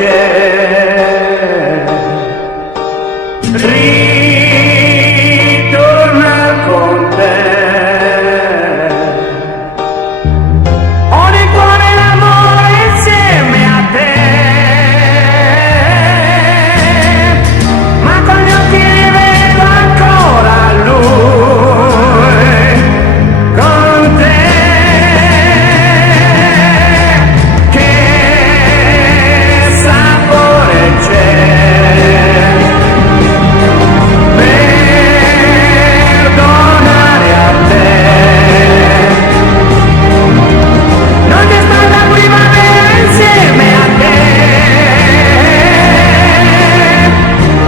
c'è, ritorna con te. Ho di cuore l'amore insieme a te, ma con gli occhi rivedo ancora lui, con te. Che sapore c'è, perdonare a te. Non c'è stata primavera insieme a te,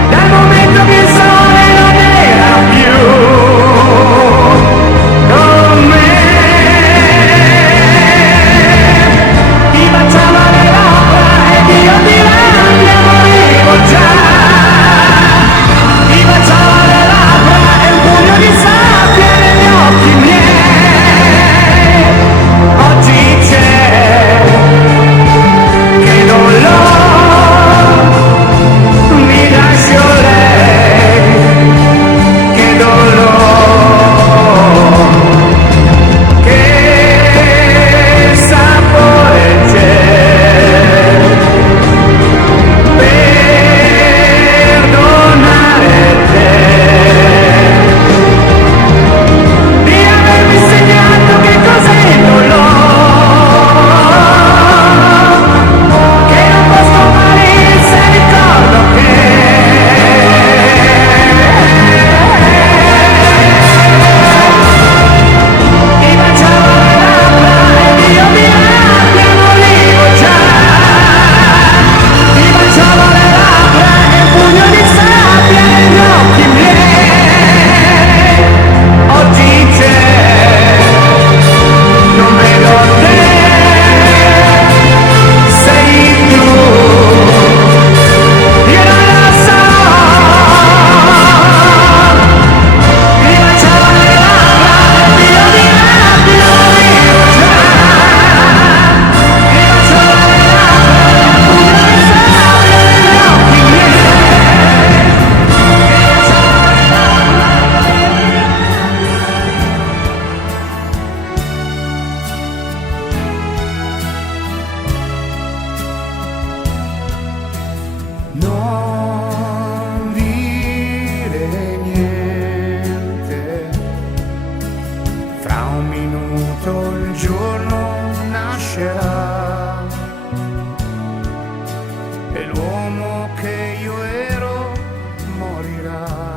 dal momento che il sole non era più con me. Ti baciava le labbra ed io di rabbia morivo già. Ti baciava le labbra e un pugno di sabbia negli occhi miei. Oggi c'è, che dolore, mi lascio lei, che dolore, che sapore c'è, perdonare te, di avermi insegnato che cos'è il dolore, che non posso morire se ricordo che ti baciavo le labbra ed io di rabbia morivo già. Ti baciavo le labbra e un pugno di sabbia negli occhi miei. Oggi c'è, non vedo te, sei tu, io non lo so. Ti baciavo le labbra ed io di rabbia morivo già. Ti baciavo le labbra e un pugno di sabbia negli occhi miei. Non dire niente, fra un minuto il giorno nascerà e l'uomo che io ero morirà.